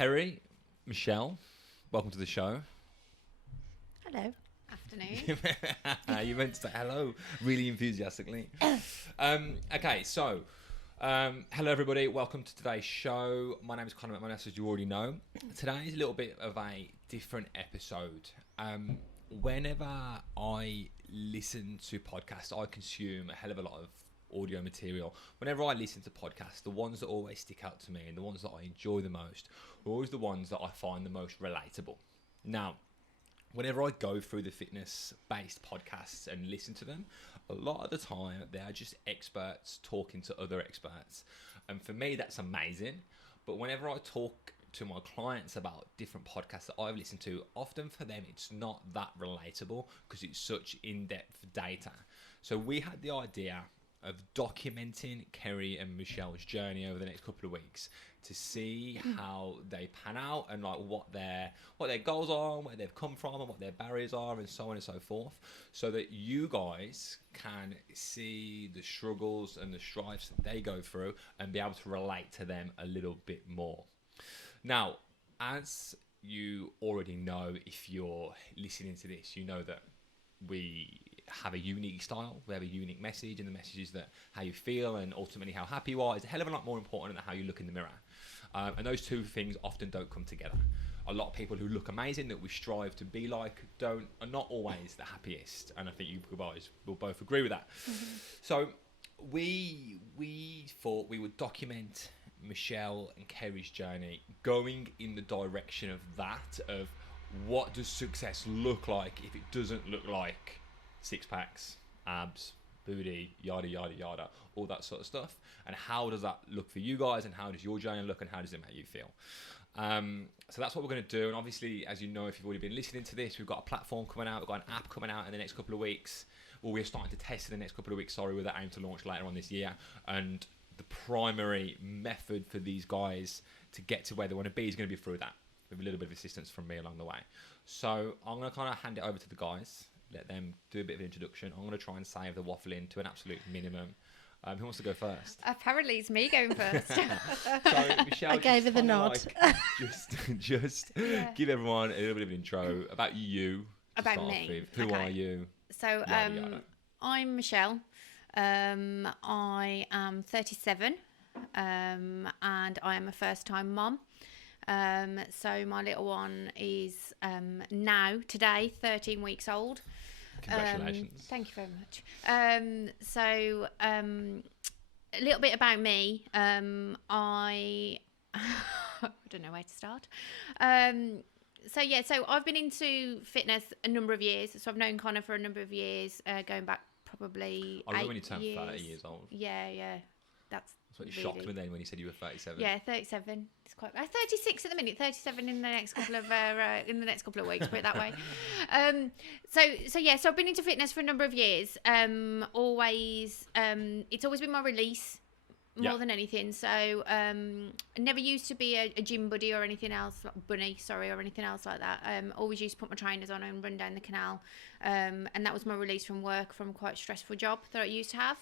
Kerry Michelle, welcome to the show. Hello. Afternoon. You meant to say hello really enthusiastically. Okay, so hello everybody, welcome to today's show. My name is Conor McManus, as you already know. Today is a little bit of a different episode. Whenever I listen to podcasts, I consume a hell of a lot of audio material. Whenever I listen to podcasts, the ones that always stick out to me and the ones that I enjoy the most are always the ones that I find the most relatable. Now, whenever I go through the fitness-based podcasts and listen to them, a lot of the time they are just experts talking to other experts. And for me, that's amazing. But whenever I talk to my clients about different podcasts that I've listened to, often for them it's not that relatable because it's such in-depth data. So we had the idea of documenting Kerry and Michelle's journey over the next couple of weeks to see how they pan out and like what their goals are, and where they've come from, and what their barriers are, and so on and so forth, so that you guys can see the struggles and the strifes that they go through and be able to relate to them a little bit more. Now, as you already know, if you're listening to this, you know that we have a unique style, we have a unique message, and the message is that how you feel and ultimately how happy you are is a hell of a lot more important than how you look in the mirror. And those two things often don't come together. A lot of people who look amazing, that we strive to be like, are not always the happiest, and I think you guys will both agree with that. Mm-hmm. So we thought we would document Michelle and Kerry's journey, going in the direction of that, of what does success look like if it doesn't look like six packs, abs, booty, yada yada yada, all that sort of stuff, and how does that look for you guys, and how does your journey look, and how does it make you feel? So that's what we're going to do. And obviously, as you know, if you've already been listening to this, we've got a platform coming out, we've got an app coming out in the next couple of weeks, or we're starting to test in the next couple of weeks, with that aim to launch later on this year. And the primary method for these guys to get to where they want to be is going to be through that, with a little bit of assistance from me along the way. So I'm going to kind of hand it over to the guys, let them do a bit of an introduction. I'm going to try and save the waffling to an absolute minimum. Who wants to go first? Apparently it's me going first. So Michelle, I gave her the nod. Like, just give everyone a little bit of an intro about you. About me. Who are you? So yada, yada. I'm Michelle. I am 37 and I am a first-time mum. So my little one is today 13 weeks old. Congratulations. Thank you very much. So a little bit about me. I don't know where to start. So I've been into fitness a number of years. So I've known Connor for a number of years, going back probably 8 years. I remember when you turned 30 years old. Yeah. That's what really shocked me then when you said you were 37. Yeah, 37. It's quite. 36 at the minute. 37 in the next couple of weeks. Put it that way. So I've been into fitness for a number of years. Always. It's always been my release more than anything. So I never used to be a gym buddy or anything else, or anything else like that. Always used to put my trainers on and run down the canal. And that was my release from work, from quite a stressful job that I used to have.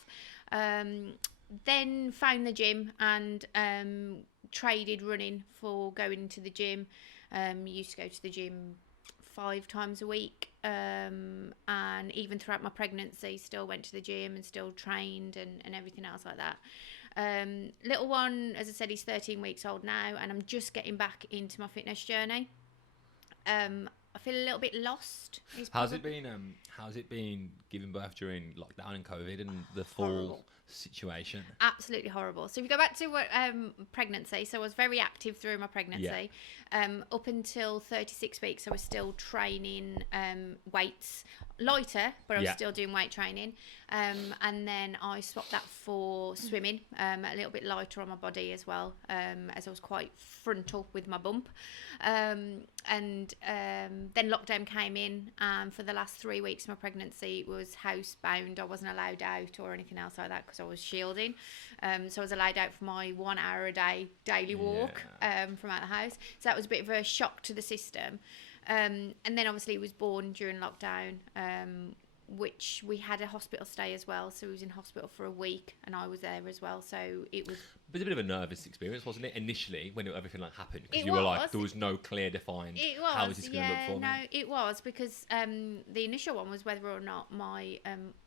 Then found the gym and traded running for going to the gym. Used to go to the gym 5 times a week, and even throughout my pregnancy still went to the gym and still trained and everything else like that. Little one, as I said, he's 13 weeks old now, and I'm just getting back into my fitness journey. I feel a little bit lost. How's it been giving birth during lockdown and COVID and the full situation? Absolutely horrible. So if you go back to pregnancy, so I was very active through my pregnancy. Up until 36 weeks, I was still training weights, lighter, but I was still doing weight training. And then I swapped that for swimming, a little bit lighter on my body as well, as I was quite frontal with my bump. And then lockdown came in, and for the last 3 weeks of my pregnancy was housebound. I wasn't allowed out or anything else like that because I was shielding. So I was allowed out for my 1 hour a day daily walk from out the house. So that was a bit of a shock to the system. And then obviously he was born during lockdown. which we had a hospital stay as well. So he was in hospital for a week, and I was there as well. So it was. It was a bit of a nervous experience, wasn't it? Initially, when everything like happened, because It you were like, was. there was no clear defined. It was. How is this going to look for me? No, it was because the initial one was whether or not my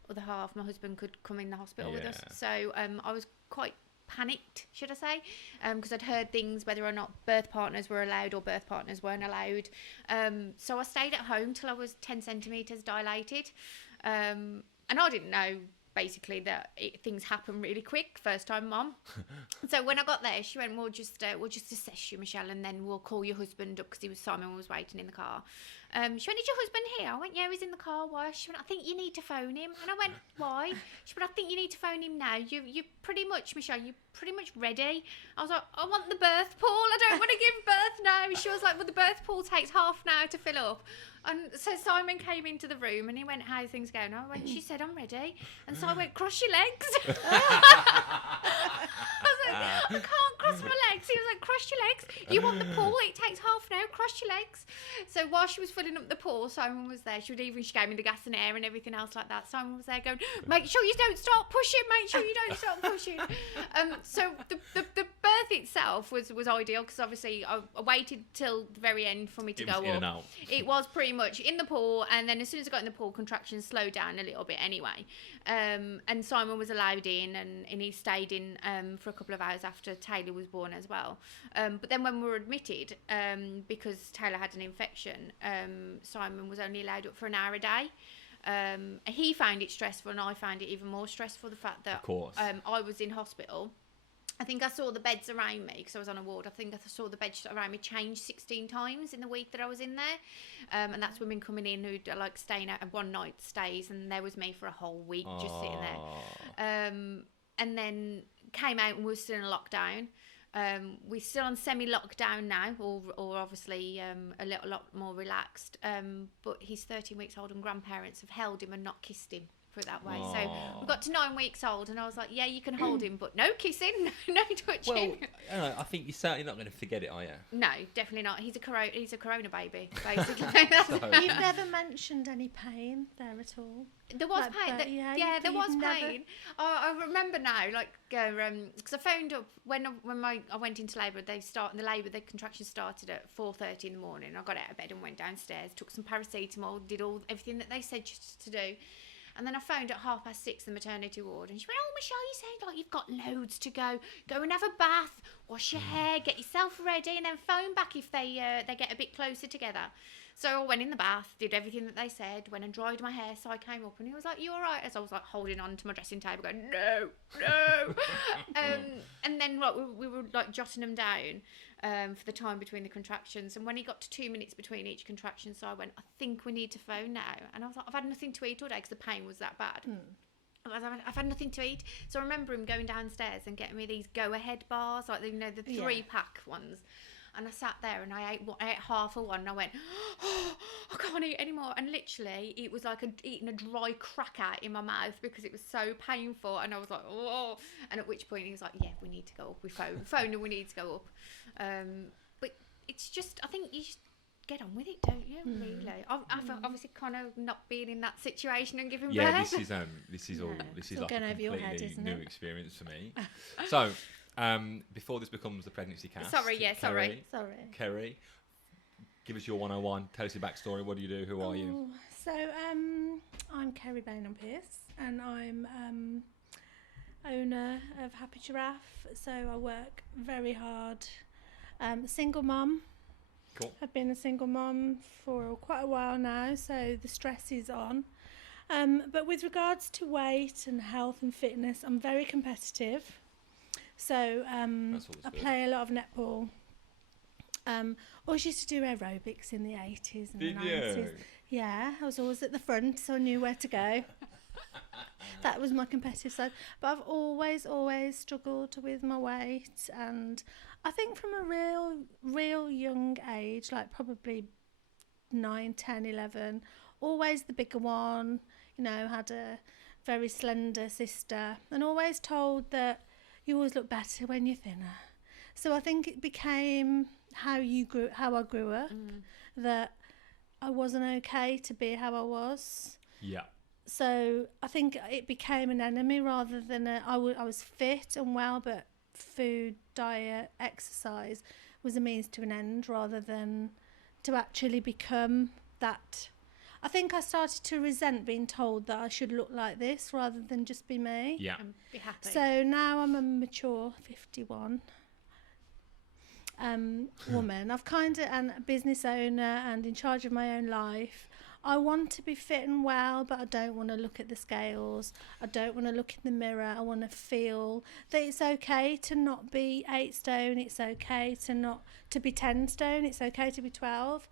other half, my husband, could come in the hospital with us. So I was quite panicked, should I say, because I'd heard things whether or not birth partners were allowed or birth partners weren't allowed. So I stayed at home till I was 10 centimetres dilated, and I didn't know basically that things happen really quick. First time mom. So when I got there, she went, we'll just assess you, Michelle, and then we'll call your husband up, because Simon was waiting in the car. She went, is your husband here? I went, yeah, he's in the car. Why? She went, I think you need to phone him. And I went, why? She went, I think you need to phone him now. You pretty much, Michelle, you're pretty much ready. I was like, I want the birth pool. I don't want to give birth now. She was like, well, the birth pool takes half an hour to fill up. And so Simon came into the room and he went, how's things going? I went, she said, I'm ready. And so I went, cross your legs. I was like, I can't cross my legs. He was like, cross your legs. You want the pool? It takes half an hour. Cross your legs. So while she was filling up the pool, Simon was there. She gave me the gas and air and everything else like that. Simon was there going, make sure you don't stop pushing. Make sure you don't stop pushing. So the birth itself was ideal, because obviously I waited till the very end for me to go up. In and out. It was pretty much in the pool, and then as soon as I got in the pool, contractions slowed down a little bit anyway. And Simon was allowed in, and he stayed in for a couple of hours after Taylor was born as well. But then when we were admitted, because Taylor had an infection, Simon was only allowed up for an hour a day. He found it stressful, and I found it even more stressful, the fact that Of course. I was in hospital. I think I saw the beds around me, because I was on a ward. I think I saw the beds around me change 16 times in the week that I was in there. And that's women coming in who'd like staying at one night stays, and there was me for a whole week just sitting there. And then came out and we were still in lockdown. We're still on semi-lockdown now, or obviously a lot more relaxed. But he's 13 weeks old, and grandparents have held him and not kissed him. Put it that way. Aww. So we got to 9 weeks old, and I was like, yeah, you can hold him, but no kissing, no touching. Well, I think you're certainly not going to forget it, are you? No, definitely not. He's a corona baby, basically. You've never mentioned any pain there at all. There was pain. There was pain. I remember now, because I phoned up when I went into labour. The contractions started at 4:30 in the morning. I got out of bed and went downstairs, took some paracetamol, did everything that they said to do. And then I phoned at 6:30 the maternity ward, and she went, oh, Michelle, you said like you've got loads to go. Go and have a bath, wash your hair, get yourself ready, and then phone back if they get a bit closer together. So I went in the bath, did everything that they said, went and dried my hair. So I came up, and he was like, you all right? As I was like holding on to my dressing table going, no. And then we were like jotting them down for the time between the contractions. And when he got to 2 minutes between each contraction, so I went, I think we need to phone now. And I was like, I've had nothing to eat all day because the pain was that bad. I've had nothing to eat. So I remember him going downstairs and getting me these go-ahead bars, like the 3-pack ones. And I sat there and I ate half of one, and I went, oh, I can't eat anymore. And literally, it was like eating a dry cracker in my mouth because it was so painful. And I was like, oh. And at which point he was like, yeah, we need to go up. We phoned and we need to go up. But it's just, I think you just get on with it, don't you? Really? I've obviously kind of not been in that situation and giving birth. Yeah, this is like a completely new experience for me. So. Before this becomes the pregnancy cast. Sorry. Kerry, give us your 101. Tell us your backstory. What do you do? Who are you? So, I'm Kerry Bainham-Pierce, and I'm owner of Happy Giraffe. So I work very hard. Single mum. Cool. I've been a single mum for quite a while now, so the stress is on. But with regards to weight and health and fitness, I'm very competitive. So I play a lot of netball. Always used to do aerobics in the 80s and the 90s. Yeah, I was always at the front, so I knew where to go. That was my competitive side. But I've always struggled with my weight. And I think from a real young age, like probably 9, 10, 11, always the bigger one, had a very slender sister, and always told that you always look better when you're thinner. So I think it became how I grew up, that I wasn't okay to be how I was. Yeah. So I think it became an enemy rather than I was fit and well, but food, diet, exercise was a means to an end rather than to actually become that. I think I started to resent being told that I should look like this rather than just be me. Yeah. And be happy. So now I'm a mature 51 woman. I've kind of, and a business owner and in charge of my own life. I want to be fit and well, but I don't want to look at the scales. I don't want to look in the mirror. I want to feel that it's okay to not be 8 stone. It's okay to be 10 stone. It's okay to be 12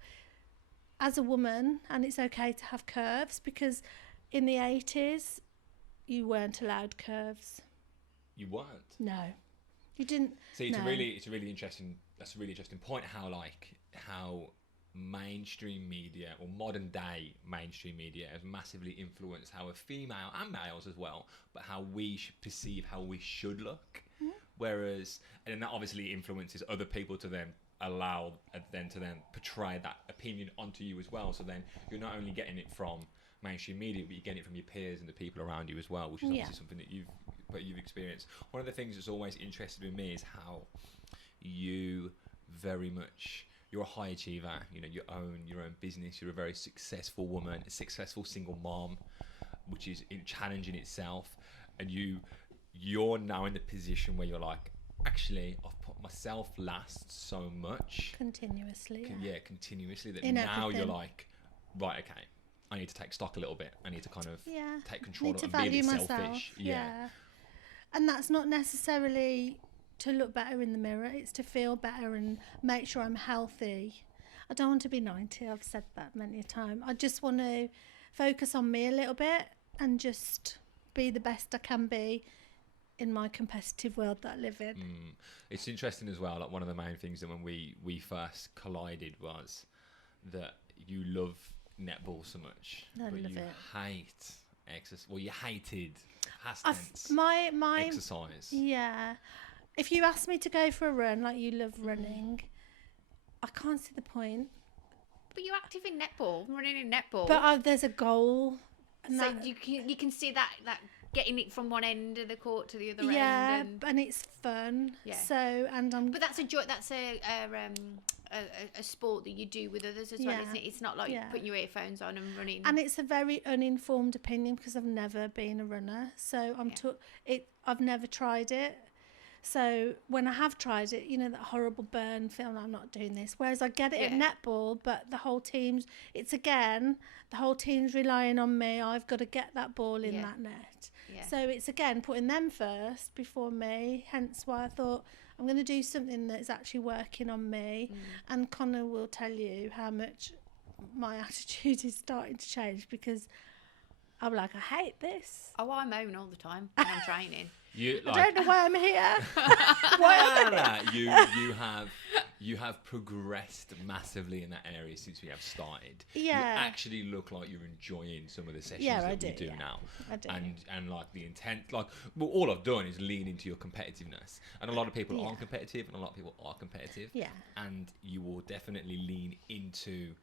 as a woman, and it's okay to have curves, because in the 80s you weren't allowed curves. You weren't. No, you didn't. See, it's no. a really interesting point. How mainstream media, or modern day mainstream media, has massively influenced how a female, and males as well, but how we perceive how we should look. Whereas, and that obviously influences other people to then allow them to then portray that opinion onto you as well. So then you're not only getting it from mainstream media, but you're getting it from your peers and the people around you as well, which is obviously something that you've experienced. One of the things that's always interested in me is how you very much, you're a high achiever. You know, you own your own business. You're a very successful woman, a successful single mom, which is a challenge in itself. And you're now in the position where you're like, actually, I've put myself last so much Continuously. Continuously, that In now everything. you're like, right, okay, I need to take stock a little bit. I need to kind of take control Need of to it and be a value bit myself. selfish. Yeah. And that's not necessarily to look better in the mirror. It's to feel better and make sure I'm healthy. I don't want to be 90. I've said that many a time. I just want to focus on me a little bit and just be the best I can be in my competitive world that I live in. It's interesting as well. Like, one of the main things that when we first collided was that you love netball so much, I but love you it. hate exercise. Well, you hated past I've- tense my exercise. Yeah. If you ask me to go for a run, like you love running, I can't see the point. But you're active in netball, running in netball. But there's a goal. And so that, you can see that getting it from one end of the court to the other yeah, end. and it's fun. Yeah. So, and I'm. But that's a joy. That's a sport that you do with others as well, Yeah. isn't it? It's not like Yeah. putting your earphones on and running. And it's a very uninformed opinion because I've never been a runner. So I've never tried it. So when I have tried it, you know, that horrible burn film, I'm not doing this. Whereas I get it at netball, but the whole team's relying on me. I've got to get that ball in that net. Yeah. So it's again putting them first before me. Hence why I thought I'm going to do something that's actually working on me. And Connor will tell you how much my attitude is starting to change, because I'm like, I hate this. Oh, I moan all the time when I'm training. You, I don't know why I'm here. you have progressed massively in that area since we have started. Yeah. You actually look like you're enjoying some of the sessions I that we do yeah. now. I do. And like the intent, like, well, all I've done is lean into your competitiveness. And a lot of people aren't competitive, and a lot of people are competitive. Yeah. And you will definitely lean into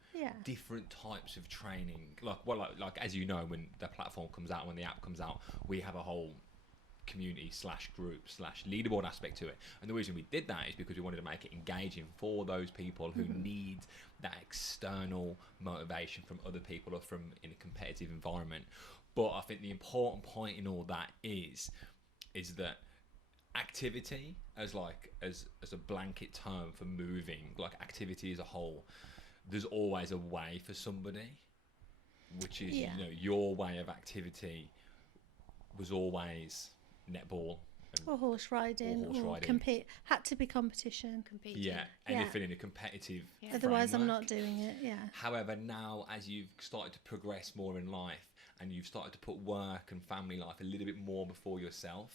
different types of training. Like as you know, when the platform comes out, when the app comes out, we have a whole community /group /leaderboard aspect to it. And the reason we did that is because we wanted to make it engaging for those people who need that external motivation from other people or from in a competitive environment. But I think the important point in all that is that activity as a blanket term for moving, like activity as a whole, there's always a way for somebody, which is you know, your way of activity was always netball Or horse riding, had to be competition. Competing. Yeah, anything in a competitive Otherwise I'm framework. not doing it. However, now as you've started to progress more in life and you've started to put work and family life a little bit more before yourself,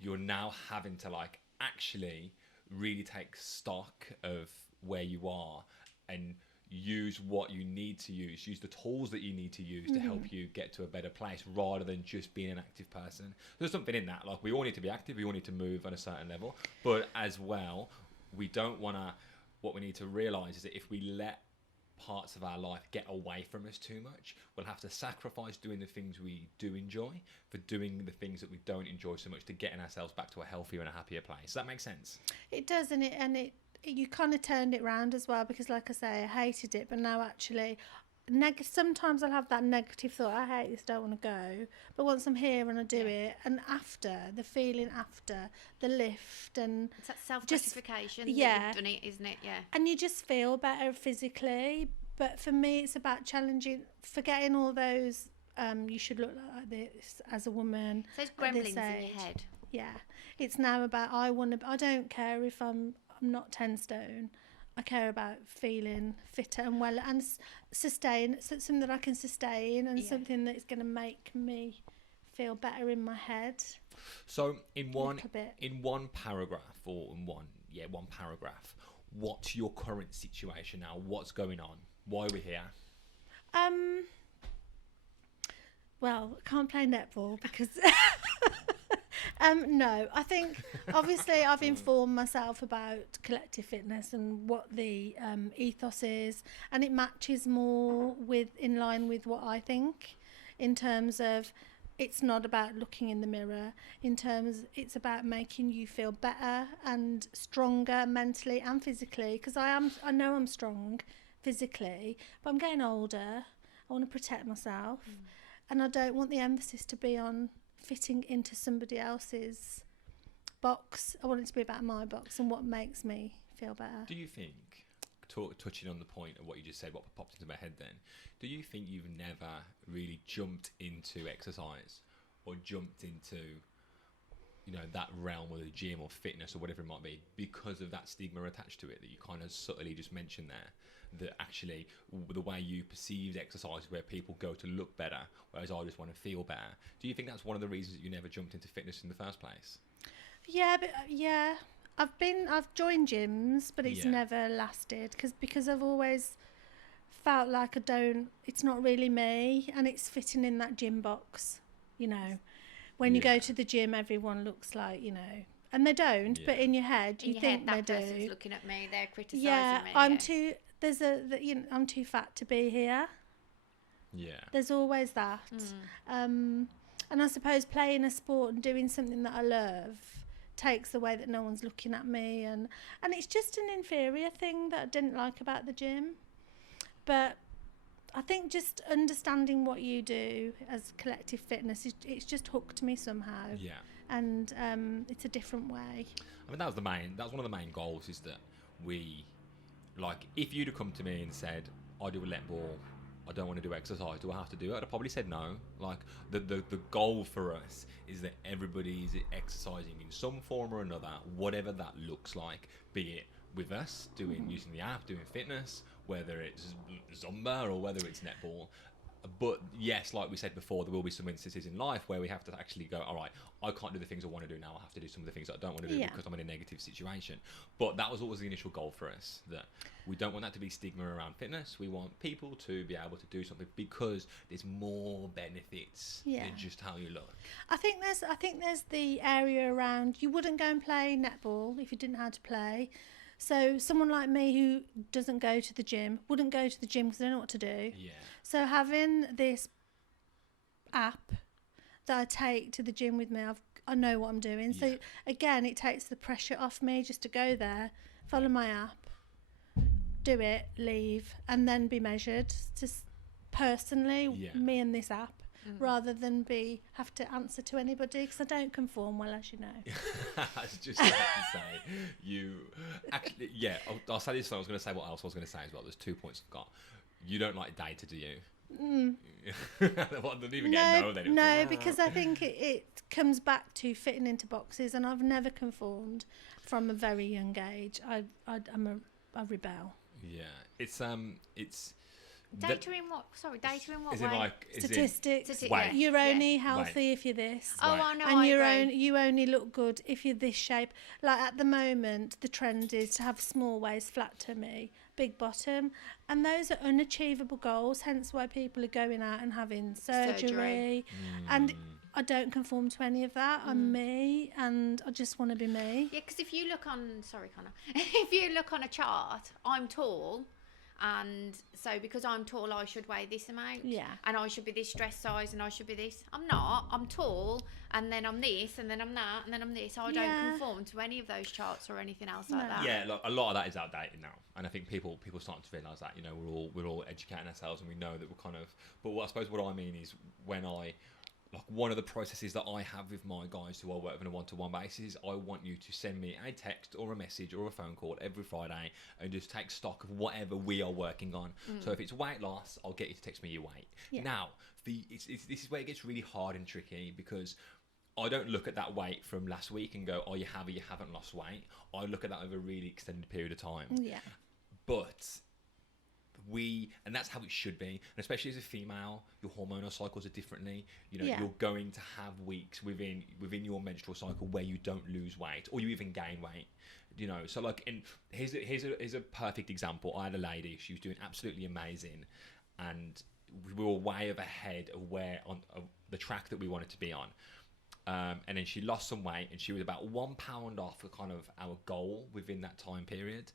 you're now having to like actually really take stock of where you are and use what you need to use the tools that you need to use to help you get to a better place, rather than just being an active person. There's something in that, like we all need to be active, we all need to move at a certain level, but as well we don't want to, what we need to realize is that if we let parts of our life get away from us too much, we'll have to sacrifice doing the things we do enjoy for doing the things that we don't enjoy so much to getting ourselves back to a healthier and a happier place. Does that make sense? It does, and it you kind of turned it round as well, because like I say, I hated it, but now actually sometimes I'll have that negative thought, I hate this, don't want to go, but once I'm here and I do it, and after the feeling, after the lift, and It's that self-gratification that yeah, you've done it, isn't it? Yeah. and you just feel better physically. But for me, it's about forgetting all those you should look like this as a woman. Those at gremlins this in your age. head. Yeah, it's now about I don't care if I'm not 10 stone. I care about feeling fitter and well, and something that I can sustain, and something that's going to make me feel better in my head. So in one paragraph, one paragraph, what's your current situation now? What's going on? Why are we here? Well, I can't play netball because no, I think obviously I've informed myself about collective fitness and what the ethos is, and it matches more in line with what I think, in terms of it's not about looking in the mirror, it's about making you feel better and stronger mentally and physically, because I know I'm strong physically, but I'm getting older. I want to protect myself, and I don't want the emphasis to be on fitting into somebody else's box. I want it to be about my box and what makes me feel better. Do you think, touching on the point of what you just said, what popped into my head then, do you think you've never really jumped into exercise or jumped into, that realm of the gym or fitness or whatever it might be because of that stigma attached to it that you kind of subtly just mentioned there? That actually the way you perceived exercise, where people go to look better, whereas I just want to feel better. Do you think that's one of the reasons that you never jumped into fitness in the first place? Yeah, but I've joined gyms, but it's never lasted because I've always felt like it's not really me, and it's fitting in that gym box. When you go to the gym, everyone looks like, and they don't, but in your head you think they do. Person's looking at me, they're criticising me. I'm too I'm too fat to be here. Yeah. There's always that. And I suppose playing a sport and doing something that I love takes away that no one's looking at me, and it's just an inferior thing that I didn't like about the gym. But I think just understanding what you do as collective fitness, it's just hooked me somehow. Yeah. And it's a different way. I mean, that was one of the main goals, is that if you'd have come to me and said, I do a netball, I don't want to do exercise, do I have to do it? I'd have probably said no. Like, the goal for us is that everybody's exercising in some form or another, whatever that looks like, be it with us, using the app, doing fitness, whether it's Zumba or whether it's netball. But yes, like we said before, there will be some instances in life where we have to actually go, all right, I can't do the things I want to do now. I have to do some of the things that I don't want to do because I'm in a negative situation. But that was always the initial goal for us, that we don't want that to be stigma around fitness. We want people to be able to do something because there's more benefits than just how you look. I think there's the area around, you wouldn't go and play netball if you didn't know how to play. So someone like me who doesn't go to the gym wouldn't go to the gym because they don't know what to do. Yeah. So having this app that I take to the gym with me, I know what I'm doing. Yeah. So again, it takes the pressure off me just to go there, follow my app, do it, leave, and then be measured. Just personally, me and this app. Rather than have to answer to anybody, because I don't conform well, as you know. I was just about to say, you actually, I'll say this. I was going to say what else I was going to say as well. There's 2 points I've got. You don't like data, do you? No, because I think it comes back to fitting into boxes, and I've never conformed from a very young age. I rebel. Yeah, it's Data in what? Sorry, data in what is way? It like, statistics. You're only healthy if you're this. Oh, I know. And you only look good if you're this shape. Like at the moment, the trend is to have small waist, flat tummy, big bottom, and those are unachievable goals. Hence why people are going out and having surgery. And I don't conform to any of that. I'm me, and I just want to be me. Yeah, because if you look on, sorry, Connor, if you look on a chart, I'm tall. and so because I'm tall, I should weigh this amount, and I should be this dress size, and I should be this. I'm not. I'm tall, and then I'm this, and then I'm that, and then I'm this. I don't conform to any of those charts or anything else like that. Yeah, look, a lot of that is outdated now, and I think people starting to realise that, you know, we're all educating ourselves, and we know that we're kind of. But I suppose what I mean is when one of the processes that I have with my guys who I work with on a one-to-one basis, I want you to send me a text or a message or a phone call every Friday and just take stock of whatever we are working on. So if it's weight loss, I'll get you to text me your weight. Now, this is where it gets really hard and tricky, because I don't look at that weight from last week and go, oh, you have or you haven't lost weight. I look at that over a really extended period of time. Yeah. But and that's how it should be, and especially as a female, your hormonal cycles are differently. You know, you're going to have weeks within your menstrual cycle where you don't lose weight or you even gain weight. You know, so like, and here's a perfect example. I had a lady; she was doing absolutely amazing, and we were way ahead of of the track that we wanted to be on. And then she lost some weight, and she was about 1 pound off the kind of our goal within that time period.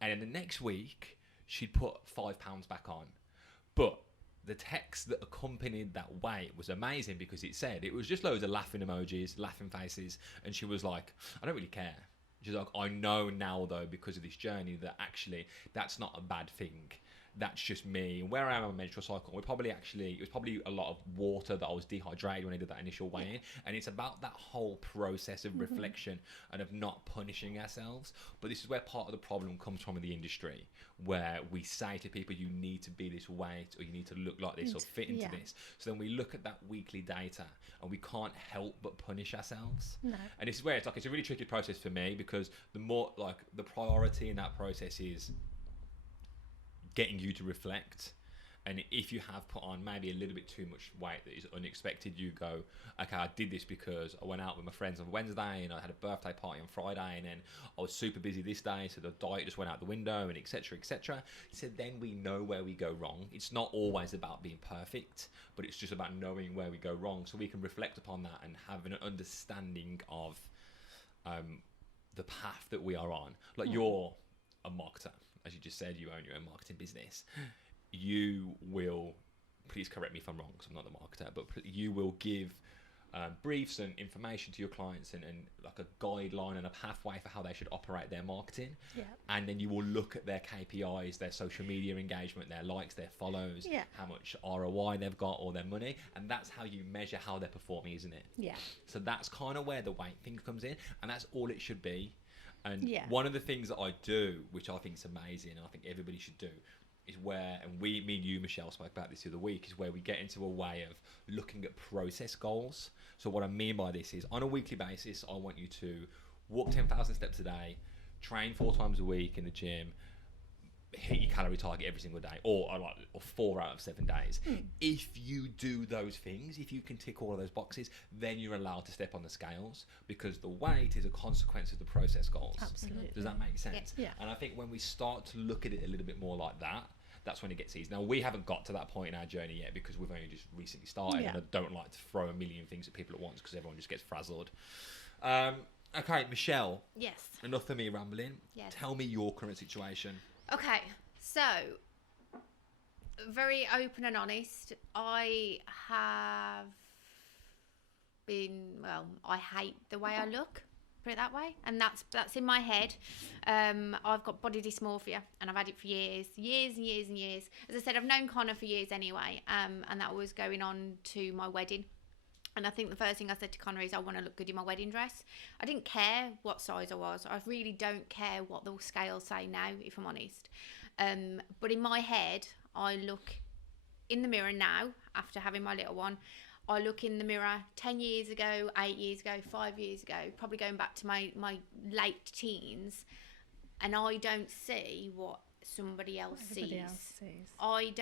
And then the next week, she'd put 5 pounds back on. But the text that accompanied that weight was amazing, because it said, it was just loads of laughing emojis, laughing faces. And she was like, I don't really care. She's like, I know now though, because of this journey, that actually that's not a bad thing. That's just me. And where I am on my menstrual cycle, it was probably a lot of water that I was dehydrated when I did that initial weigh-in. And it's about that whole process of reflection and of not punishing ourselves. But this is where part of the problem comes from in the industry, where we say to people, you need to be this weight, or you need to look like this, or fit into this. So then we look at that weekly data and we can't help but punish ourselves. No. And this is where it's a really tricky process for me, because the more, like, the priority in that process is getting you to reflect. And if you have put on maybe a little bit too much weight that is unexpected, you go, okay, I did this because I went out with my friends on Wednesday and I had a birthday party on Friday, and then I was super busy this day, so the diet just went out the window, and etc. etc. So then we know where we go wrong. It's not always about being perfect, but it's just about knowing where we go wrong, so we can reflect upon that and have an understanding of the path that we are on. Like, you're a marketer, as you just said, you own your own marketing business. You will, please correct me if I'm wrong, because I'm not the marketer, but you will give briefs and information to your clients, and like a guideline and a pathway for how they should operate their marketing. And then you will look at their KPIs, their social media engagement, their likes, their follows, how much ROI they've got, or their money, and that's how you measure how they're performing, isn't it? So that's kind of where the weight thing comes in, and that's all it should be. And one of the things that I do, which I think is amazing, and I think everybody should do, is where, and me and you, Michelle, spoke about this the other week, is where we get into a way of looking at process goals. So what I mean by this is, on a weekly basis, I want you to walk 10,000 steps a day, train 4 times a week in the gym, hit your calorie target every single day, or 4 out of 7 days. If you do those things, if you can tick all of those boxes, then you're allowed to step on the scales, because the weight is a consequence of the process goals. Absolutely. Does that make sense? Yeah. And I think when we start to look at it a little bit more like that, that's when it gets easy. Now, we haven't got to that point in our journey yet, because we've only just recently started, and I don't like to throw a million things at people at once, because everyone just gets frazzled. Okay, Michelle. Yes. Enough of me rambling. Yes. Tell me your current situation. Okay, so very open and honest, I have been, I hate the way I look, put it that way, and that's in my head. I've got body dysmorphia, and I've had it for years and years and years. As I said, I've known Connor for years anyway, and that was going on to my wedding. And I think the first thing I said to Connor is, I want to look good in my wedding dress. I didn't care what size I was. I really don't care what the scales say now, if I'm honest. But in my head, I look in the mirror now, after having my little one. I look in the mirror 10 years ago, 8 years ago, 5 years ago, probably going back to my late teens, and I don't see what somebody else sees. I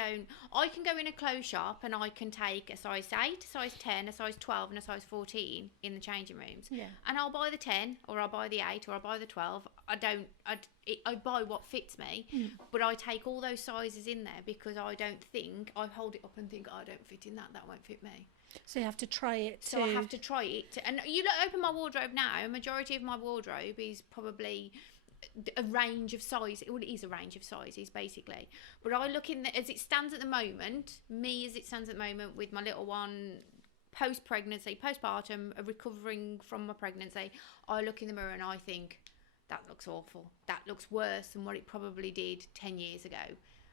can go in a clothes shop and I can take a size 8, a size 10, a size 12 and a size 14 in the changing rooms. And I'll buy the 10, or I'll buy the 8, or I'll buy the 12. I buy what fits me, but I take all those sizes in there, because I hold it up and think, I don't fit in that won't fit me. So you have to try it too. So I have to try it. And you open my wardrobe now, a majority of my wardrobe is probably a range of sizes. Well, it is a range of sizes, basically. But I look in as it stands at the moment, as it stands at the moment with my little one, post-pregnancy, postpartum, recovering from my pregnancy, I look in the mirror and I think, that looks awful. That looks worse than what it probably did 10 years ago.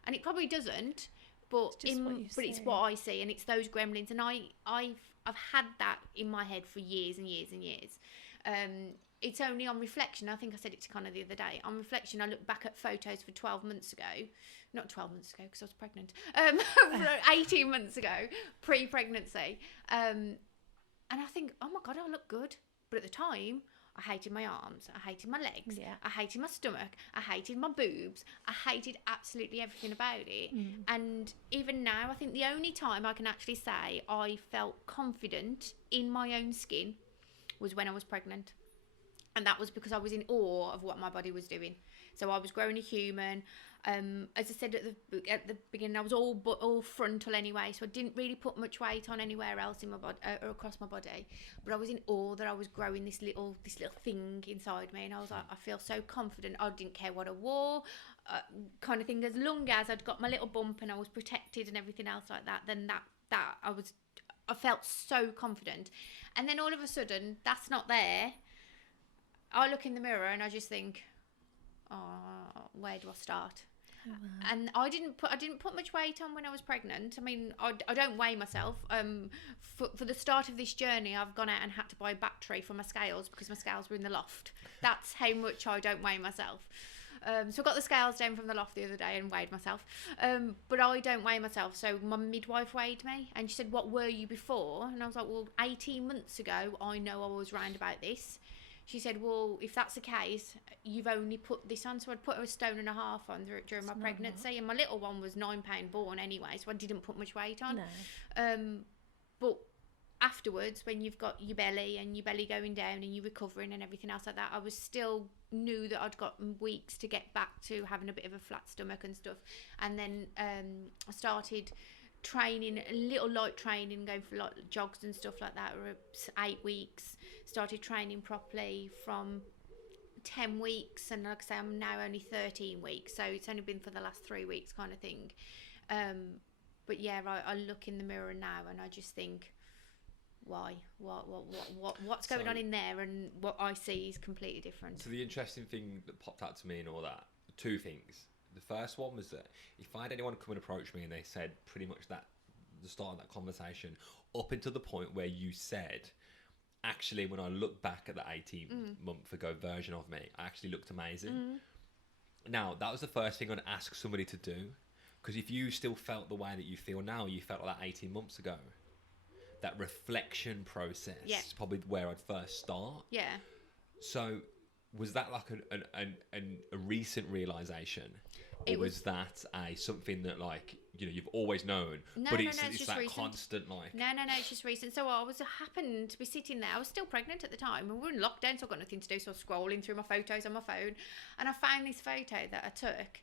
And it probably doesn't, but it's what I see, and it's those gremlins. And I've had that in my head for years and years and years. It's only on reflection, I think I said it to Connor the other day, on reflection I look back at photos for 12 months ago, not 12 months ago because I was pregnant, 18 months ago, pre-pregnancy, and I think, oh my God, I look good. But at the time, I hated my arms, I hated my legs, I hated my stomach, I hated my boobs, I hated absolutely everything about it. And even now, I think the only time I can actually say I felt confident in my own skin was when I was pregnant. And that was because I was in awe of what my body was doing. So I was growing a human. As I said at the beginning, I was all frontal anyway, so I didn't really put much weight on anywhere else in my body or across my body. But I was in awe that I was growing this little thing inside me, and I was like, I feel so confident. I didn't care what I wore, kind of thing. As long as I'd got my little bump and I was protected and everything else like that, then that I felt so confident. And then all of a sudden, that's not there. I look in the mirror and I just think, oh, where do I start? Oh, wow. And I didn't put much weight on when I was pregnant. I mean, I don't weigh myself. For the start of this journey, I've gone out and had to buy a battery for my scales because my scales were in the loft. That's how much I don't weigh myself. So I got the scales down from the loft the other day and weighed myself. But I don't weigh myself. So my midwife weighed me and she said, what were you before? And I was like, well, 18 months ago, I know I was round about this. She said, well, if that's the case, you've only put this on. So I'd put a 1.5 stone on during my pregnancy. And my little one was £9 born anyway, so I didn't put much weight on. No. But afterwards, when you've got your belly and your belly going down and you're recovering and everything else like that, I was still knew that I'd got weeks to get back to having a bit of a flat stomach and stuff. And then I started training, a little light training, going for like jogs and stuff like that, or 8 weeks. Started training properly from 10 weeks, and like I say, I'm now only 13 weeks, so it's only been for the last 3 weeks kind of thing. But yeah, I look in the mirror now and I just think, why? What's going on in there? And what I see is completely different. So the interesting thing that popped out to me and all that, 2 things. The first one was that if I had anyone come and approach me and they said pretty much that the start of that conversation up until the point where you said, actually, when I look back at the 18-month ago version of me, I actually looked amazing. Now, that was the first thing I'd ask somebody to do, because if you still felt the way that you feel now, you felt like that 18 months ago, that reflection process is probably where I'd first start. Yeah. So was that like a recent realisation? Or was that something that, like, you know, you've always known, but it's that recent. Constant, like... No, it's just recent. So I happened to be sitting there. I was still pregnant at the time, and we were in lockdown, so I've got nothing to do, so I was scrolling through my photos on my phone, and I found this photo that I took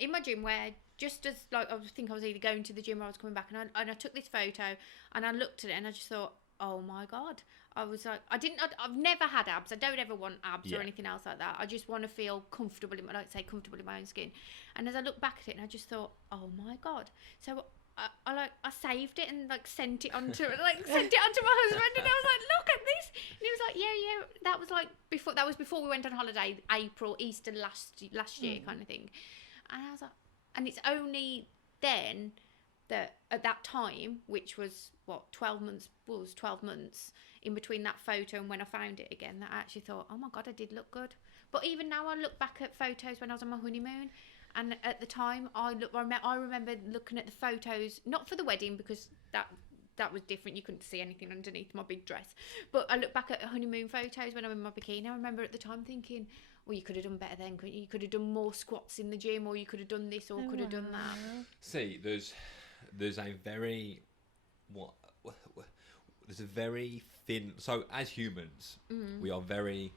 in my gym, where just as, like, I think I was either going to the gym or I was coming back, and I took this photo, and I looked at it, and I just thought, oh my God. I was like, I've never had abs. I don't ever want abs or anything else like that. I just want to feel comfortable in my own skin. And as I look back at it, and I just thought, oh my God. So I saved it and like sent it onto my husband, and I was like, look at this. And he was like, yeah. That was before we went on holiday, Easter last year kind of thing. And I was like, and it's only then that at that time, which was 12 months in between that photo and when I found it again, that I actually thought, oh my God, I did look good. But even now, I look back at photos when I was on my honeymoon, and at the time I remember looking at the photos, not for the wedding because that was different, you couldn't see anything underneath my big dress, but I look back at honeymoon photos when I'm in my bikini. I remember at the time thinking, well, you could have done better then, couldn't you? You could have done more squats in the gym, or you could have done this, or could have done that. See, there's a very there's a very thin, so as humans we are very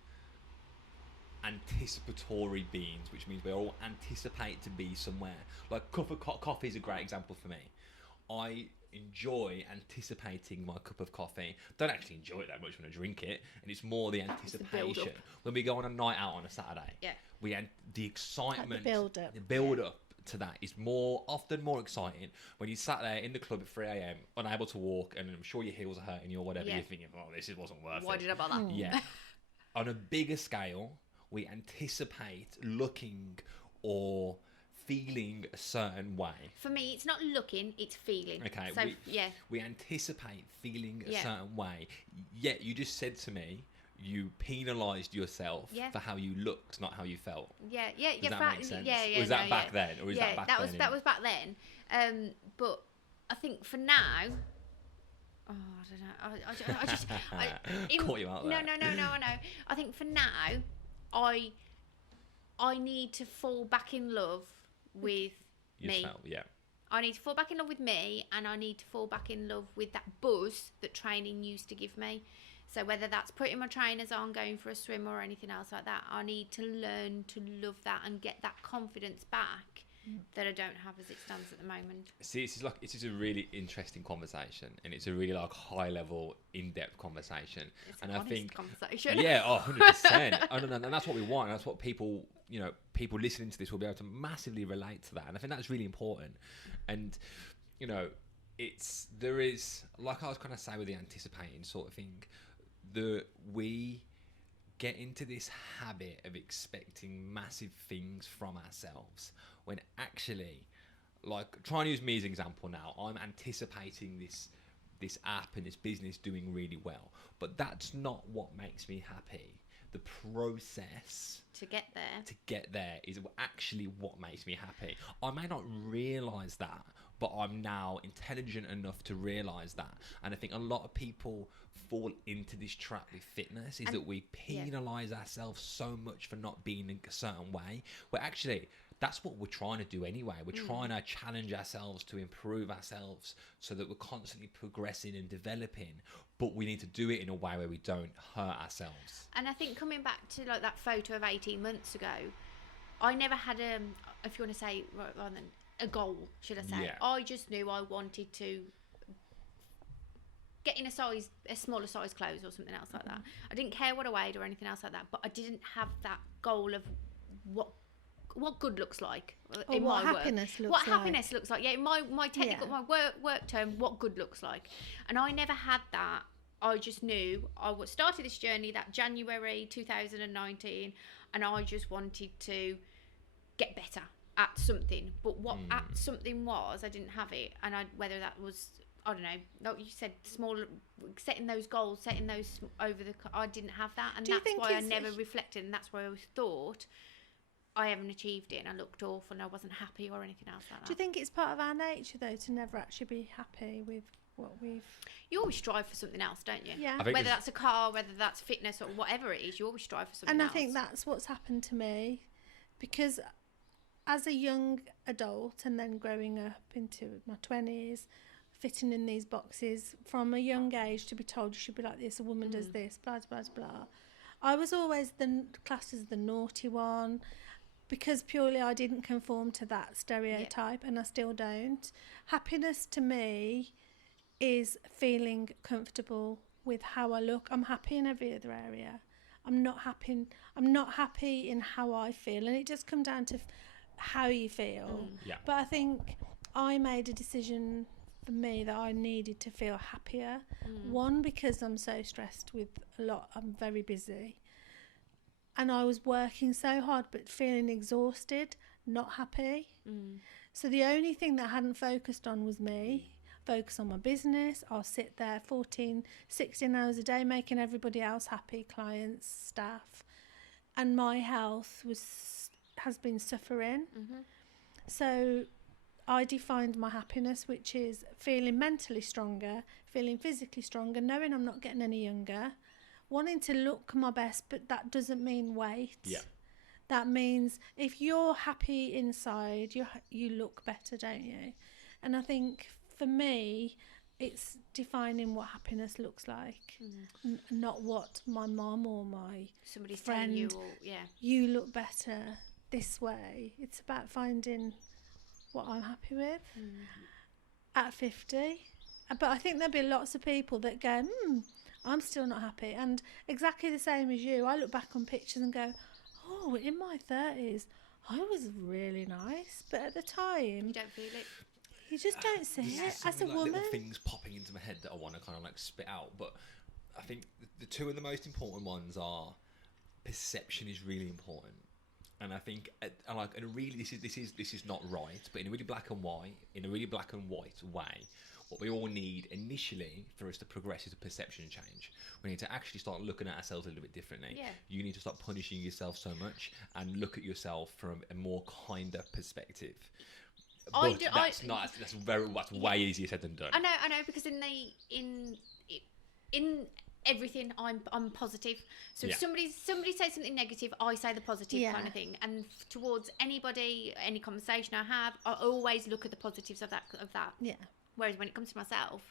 anticipatory beings, which means we all anticipate to be somewhere. Like cup of coffee is a great example for me. I enjoy anticipating my cup of coffee. Don't actually enjoy it that much when I drink it, and it's more the anticipation when we go on a night out on a Saturday. the excitement, build-up. the build-up to that is often more exciting when you sat there in the club at 3 a.m. unable to walk, and I'm sure your heels are hurting you or whatever. Yeah. You're thinking, "Oh, this wasn't worth Why it." did I bother? Yeah. On a bigger scale, we anticipate looking or feeling a certain way. For me, it's not looking, it's feeling. Okay, So, we anticipate feeling a Yeah. certain way. Yet you just said to me you penalised yourself Yeah. for how you looked, not how you felt. Yeah. Does that make sense? Yeah. Was that back then, or is that back then? That was back then. But I think for now, I don't know. I just Caught you out there. No. I know. I think for now, I need to fall back in love with me. Yourself, yeah. I need to fall back in love with me, and I need to fall back in love with that buzz that training used to give me. So whether that's putting my trainers on, going for a swim, or anything else like that, I need to learn to love that and get that confidence back that I don't have as it stands at the moment. See, it's just a really interesting conversation, and it's a really high level, in depth conversation. It's and an I honest think conversation. Yeah, 100%. And that's what we want. And that's what people listening to this will be able to massively relate to that. And I think that's really important. And there is, like I was kind of saying with the anticipating sort of thing, we get into this habit of expecting massive things from ourselves when actually, like, trying to use me as an example now, I'm anticipating this app and this business doing really well, but that's not what makes me happy. The process To get there is actually what makes me happy. I may not realise that, but I'm now intelligent enough to realise that. And I think a lot of people fall into this trap with fitness, is that we penalise ourselves so much for not being in a certain way, where actually that's what we're trying to do anyway. We're trying to challenge ourselves to improve ourselves so that we're constantly progressing and developing, but we need to do it in a way where we don't hurt ourselves. And I think coming back to like that photo of 18 months ago, I never had if you want to say rather than a goal, should I say? Yeah. I just knew I wanted to get in a smaller size clothes or something else like that. I didn't care what I weighed or anything else like that, but I didn't have that goal of what good looks like Or in what my happiness work. looks What like. happiness looks like. Yeah, my technical, my work term, what good looks like. And I never had that. I just knew I started this journey that January 2019, and I just wanted to get better at something. But what at something was, I didn't have it. And whether that was, I don't know, like you said, small, setting those goals, setting those I didn't have that. And that's why I never reflected, and that's why I always thought I haven't achieved it and I looked awful and I wasn't happy or anything else like that. Do you think it's part of our nature, though, to never actually be happy with what we've... You always strive for something else, don't you? Yeah. Whether that's a car, whether that's fitness or whatever it is, you always strive for something And else. I think that's what's happened to me, because as a young adult and then growing up into my 20s, fitting in these boxes from a young age to be told you should be like this, a woman does this, blah, blah, blah. I was always classed as the naughty one, because purely I didn't conform to that stereotype, and I still don't. Happiness to me is feeling comfortable with how I look. I'm happy in every other area. I'm not happy in how I feel, and it just comes down to how you feel. Yeah. But I think I made a decision for me that I needed to feel happier. One, because I'm so stressed with a lot. I'm very busy. And I was working so hard but feeling exhausted, not happy. So the only thing that I hadn't focused on was me. Focus on my business. I'll sit there 14, 16 hours a day making everybody else happy, clients, staff. And my health has been suffering. So I defined my happiness, which is feeling mentally stronger, feeling physically stronger, knowing I'm not getting any younger, wanting to look my best, but that doesn't mean weight. Yeah. That means if you're happy inside, you look better, don't you? And I think for me, it's defining what happiness looks like, not what my mum or my somebody's friend, telling you, or, you look better this way. It's about finding what I'm happy with at 50. But I think there'll be lots of people that go, I'm still not happy. And exactly the same as you, I look back on pictures and go, oh, in my 30s, I was really nice. But at the time, You don't feel it. you just don't see There's it as a something like woman. little things popping into my head that I want to kind of like spit out, but I think the two of the most important ones are perception is really important, and I think and really this is not right, but in a really black and white way, what we all need initially for us to progress is a perception change. We need to actually start looking at ourselves a little bit differently. Yeah. You need to stop punishing yourself so much and look at yourself from a more kinder perspective. But that's way easier said than done. I know, because in everything I'm positive. So if Yeah. somebody says something negative, I say the positive Yeah. kind of thing. And towards anybody, any conversation I have, I always look at the positives of that. Yeah. Whereas when it comes to myself,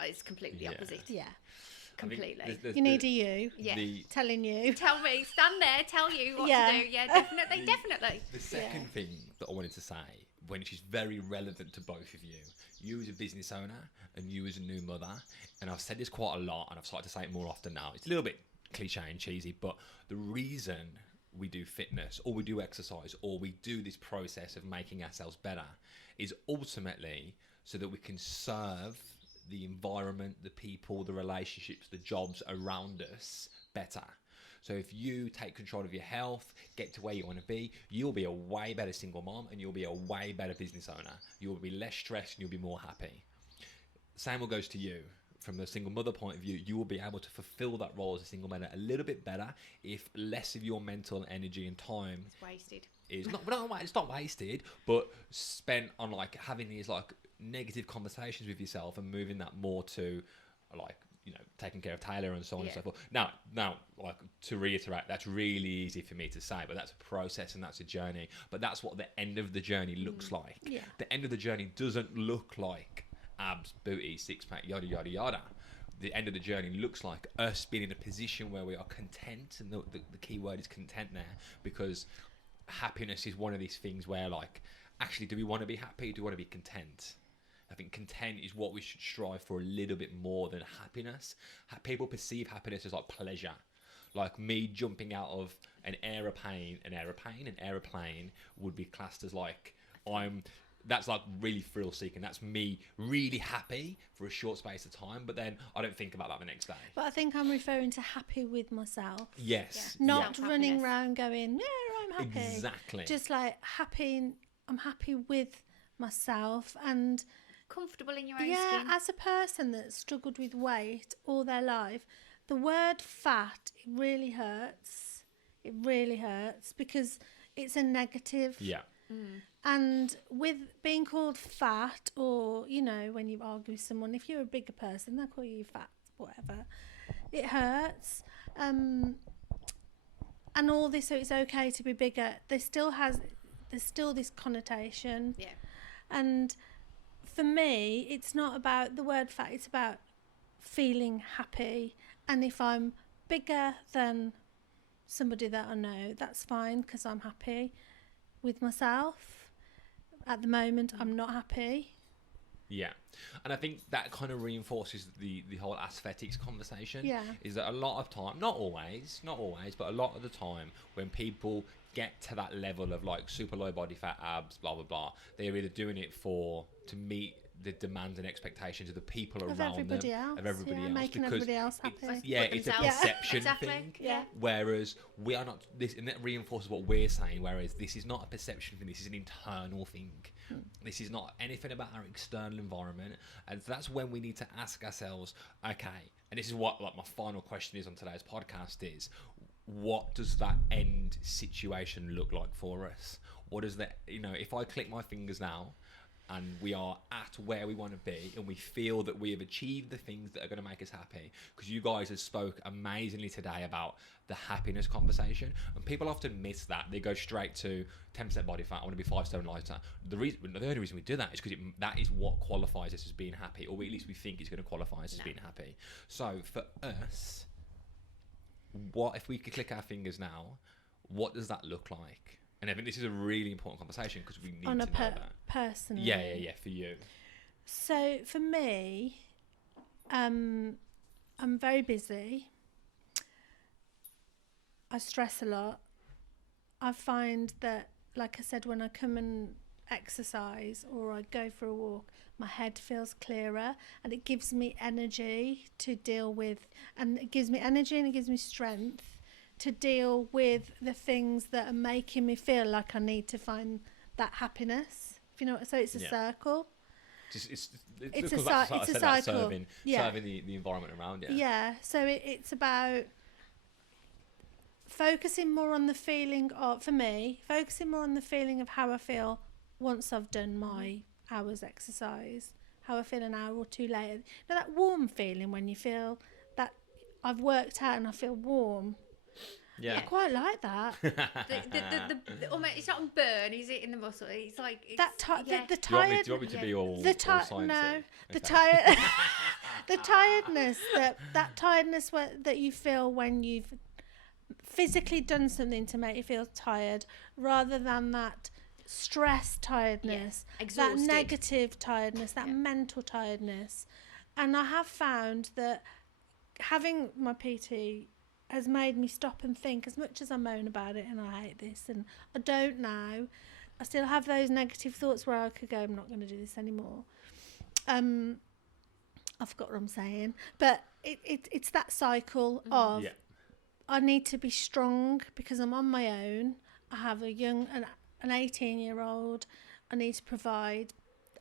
it's completely the Yeah. opposite. Yeah. I think Completely. there's You need a you Yeah. telling you. Tell me, stand there, tell you what Yeah. to do. Yeah, definitely, definitely. The second thing that I wanted to say, which is very relevant to both of you as a business owner and you as a new mother, and I've said this quite a lot and I've started to say it more often now. It's a little bit cliche and cheesy, but the reason we do fitness or we do exercise or we do this process of making ourselves better is ultimately so that we can serve the environment, the people, the relationships, the jobs around us better. So if you take control of your health, get to where you want to be, you'll be a way better single mom and you'll be a way better business owner. You'll be less stressed and you'll be more happy. Same will goes to you. From the single mother point of view, you will be able to fulfill that role as a single mother a little bit better if less of your mental energy and time It's wasted. is it's not wasted, but spent on like having these like negative conversations with yourself and moving that more to like, you know, taking care of Taylor and so on and so forth. Now, like to reiterate, that's really easy for me to say, but that's a process and that's a journey. But that's what the end of the journey looks like. Yeah. The end of the journey doesn't look like abs, booty, six pack, yada yada yada. The end of the journey looks like us being in a position where we are content, and the key word is content there, because happiness is one of these things where, like, actually, do we want to be happy? Do we want to be content? I think content is what we should strive for a little bit more than happiness. People perceive happiness as like pleasure. Like me jumping out of an aeroplane would be classed as like, that's like really thrill seeking. That's me really happy for a short space of time, but then I don't think about that the next day. But I think I'm referring to happy with myself. Yes. Not Yeah. running Self-happiness. around going, yeah, I'm happy. Exactly. Just like happy, I'm happy with myself. And Comfortable in your own yeah, skin. as a person that's struggled with weight all their life, the word fat, it really hurts. It really hurts because it's a negative. Yeah. And with being called fat, or, you know, when you argue with someone, if you're a bigger person, they'll call you fat, whatever. It hurts. And all this, so it's okay to be bigger. There's still this connotation. Yeah. And for me, it's not about the word fat, it's about feeling happy. And if I'm bigger than somebody that I know, that's fine because I'm happy with myself. At the moment, I'm not happy. Yeah. And I think that kind of reinforces the whole aesthetics conversation. Yeah. Is that a lot of time, not always, but a lot of the time when people get to that level of like super low body fat, abs, blah, blah, blah, they're either doing it to meet the demands and expectations of the people Of around everybody them. else. Of everybody yeah, else. making because everybody else it's- happy. Yeah, it's a themselves. perception Exactly. thing. Yeah. Whereas we are not this, and that reinforces what we're saying. Whereas this is not a perception thing. This is an internal thing. This is not anything about our external environment, and that's when we need to ask ourselves, okay. And this is what like my final question is on today's podcast is, what does that end situation look like for us? What is that? You know, if I click my fingers now, and we are at where we want to be, and we feel that we have achieved the things that are going to make us happy, because you guys have spoke amazingly today about the happiness conversation, and people often miss that. They go straight to 10% body fat, I want to be 5 stone lighter. The only reason we do that is because that is what qualifies us as being happy, or at least we think it's going to qualify us as being happy. So for us, what if we could click our fingers now, what does that look like? And I think this is a really important conversation because we need On to a know that. personally. Yeah, for you. So for me, I'm very busy. I stress a lot. I find that, like I said, when I come and exercise or I go for a walk, my head feels clearer, and it gives me energy to deal with, and it gives me energy and it gives me strength to deal with the things that are making me feel like I need to find that happiness. If you know what, so it's a circle. It's a cycle. Serving the environment around you. Yeah, so it's about focusing more on the feeling of, for me, focusing more on the feeling of how I feel once I've done my hours exercise, how I feel an hour or two later. You know, that warm feeling when you feel that I've worked out and I feel warm. Yeah. I quite like that. the almost, it's not a burn, is it, in the muscle? It's like it's, the Do tired. you want me to be all sciencey? No, the Okay. the tiredness that tiredness that you feel when you've physically done something to make you feel tired, rather than that stress tiredness, that negative tiredness, that mental tiredness. And I have found that having my PT has made me stop and think. As much as I moan about it and I hate this and I don't now, I still have those negative thoughts where I could go, I'm not going to do this anymore. I forgot what I'm saying, but it's that cycle of I need to be strong because I'm on my own. I have an 18-year-old. I need to provide,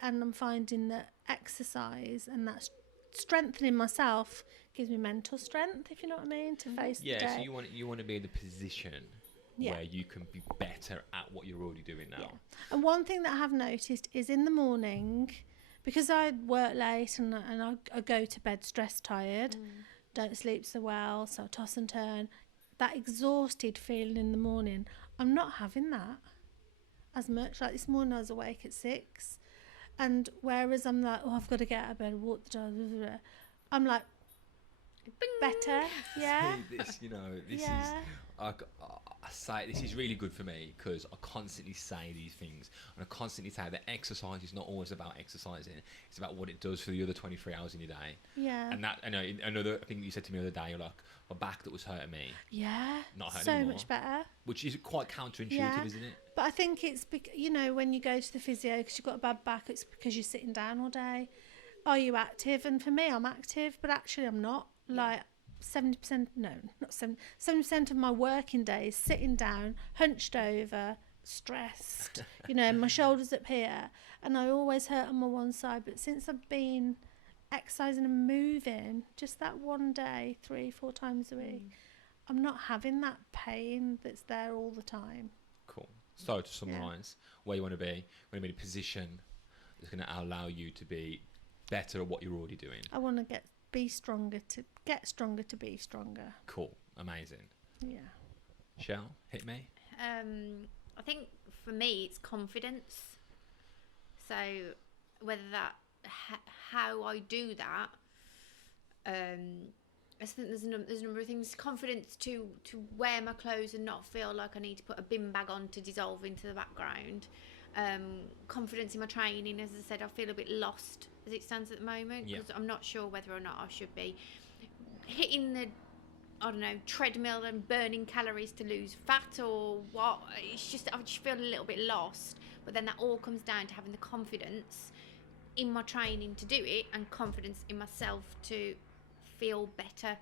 and I'm finding that exercise and that strengthening myself gives me mental strength, if you know what I mean, to face the day. Yeah, so you want to be in the position where you can be better at what you're already doing now. Yeah. And one thing that I have noticed is in the morning, because I work late and I go to bed stressed, tired, don't sleep so well, so I toss and turn, that exhausted feeling in the morning, I'm not having that as much. Like this morning I was awake at 6, and whereas I'm like, oh, I've got to get out of bed, walk the dog, I'm like, better. Yeah. See, this is I say this is really good for me because I constantly say these things, and I constantly say that exercise is not always about exercising, it's about what it does for the other 23 hours in your day. And that, I know, another thing you said to me the other day, you're like, my back that was hurting me, not hurting so anymore, much better, which is quite counterintuitive, isn't it? But I think it's when you go to the physio because you've got a bad back, it's because you're sitting down all day. Are you active? And for me, I'm active, but actually I'm not. Like 70%, no, not 70% of my working day is sitting down, hunched over, stressed, my shoulders up here, and I always hurt on my one side. But since I've been exercising and moving, just that one day, 3-4 times a week, I'm not having that pain that's there all the time. Cool. So to summarise, where you want to be, you want to be in a position that's going to allow you to be better at what you're already doing. I want to get stronger to be stronger. Cool. Amazing. Yeah. Shell, hit me. I think for me it's confidence. So whether that how I do that, I think there's a number of things. Confidence to wear my clothes and not feel like I need to put a bin bag on to dissolve into the background. Confidence in my training. As I said, I feel a bit lost as it stands at the moment because I'm not sure whether or not I should be hitting the treadmill and burning calories to lose fat or what. It's just I just feel a little bit lost. But then that all comes down to having the confidence in my training to do it and confidence in myself to feel better,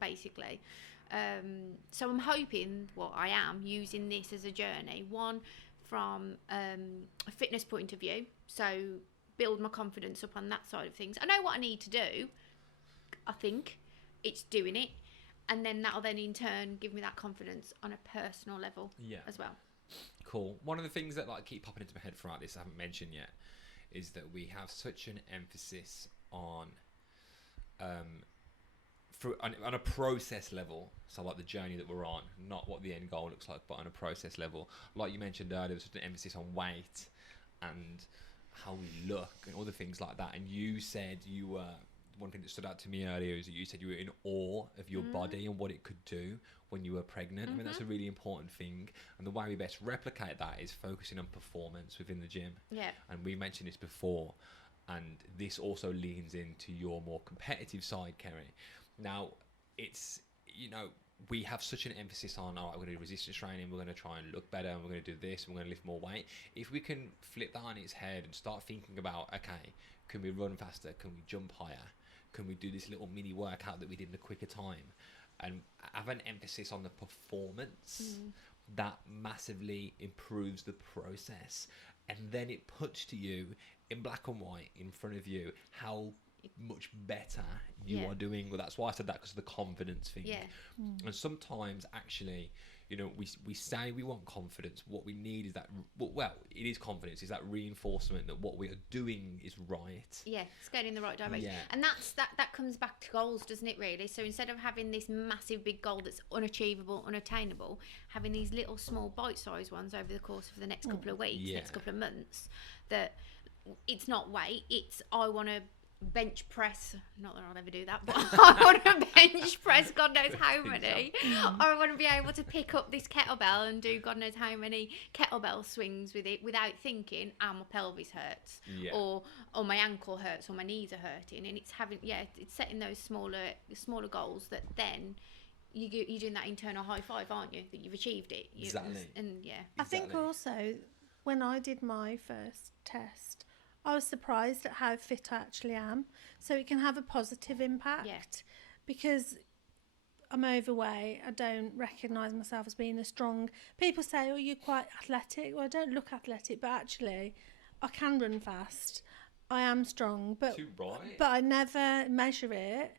basically. So I'm hoping, I am using this as a journey. One, from a fitness point of view, so build my confidence up on that side of things. I know what I need to do. I think it's doing it, and then that'll then in turn give me that confidence on a personal level as well. Cool. One of the things that keep popping into my head throughout this I haven't mentioned yet is that we have such an emphasis on on a process level, so the journey that we're on, not what the end goal looks like, but on a process level. Like you mentioned earlier, there's such an emphasis on weight and how we look and all the things like that. And you said you were, one thing that stood out to me earlier is that you said you were in awe of your body and what it could do when you were pregnant. I mean, that's a really important thing. And the way we best replicate that is focusing on performance within the gym. Yeah. And we mentioned this before, and this also leans into your more competitive side, Kerry. Now, it's, we have such an emphasis on, all right, we're going to do resistance training, we're going to try and look better, and we're going to do this, and we're going to lift more weight. If we can flip that on its head and start thinking about, okay, can we run faster? Can we jump higher? Can we do this little mini workout that we did in a quicker time? And have an emphasis on the performance, that massively improves the process. And then it puts to you in black and white in front of you how much better you are doing. Well, that's why I said that, because of the confidence thing. And sometimes actually, you know, we say we want confidence. What we need is that, well, it is confidence, is that reinforcement that what we are doing is right. Yeah, it's going in the right direction. And that comes back to goals, doesn't it, really? So instead of having this massive big goal that's unachievable, unattainable, having these little small bite-sized ones over the course of the next couple of weeks, next couple of months, that it's not weight, it's I want to bench press, not that I'll ever do that, but I want to bench press God knows how many, or I want to be able to pick up this kettlebell and do God knows how many kettlebell swings with it without thinking, my pelvis hurts, or my ankle hurts, or my knees are hurting. And it's having, it's setting those smaller goals that then you're doing that internal high five, aren't you, that you've achieved it. Exactly. And I think also when I did my first test, I was surprised at how fit I actually am. So it can have a positive impact because I'm overweight. I don't recognise myself as being a strong. People say, "Oh, you're quite athletic." Well, I don't look athletic, but actually, I can run fast. I am strong, but I never measure it.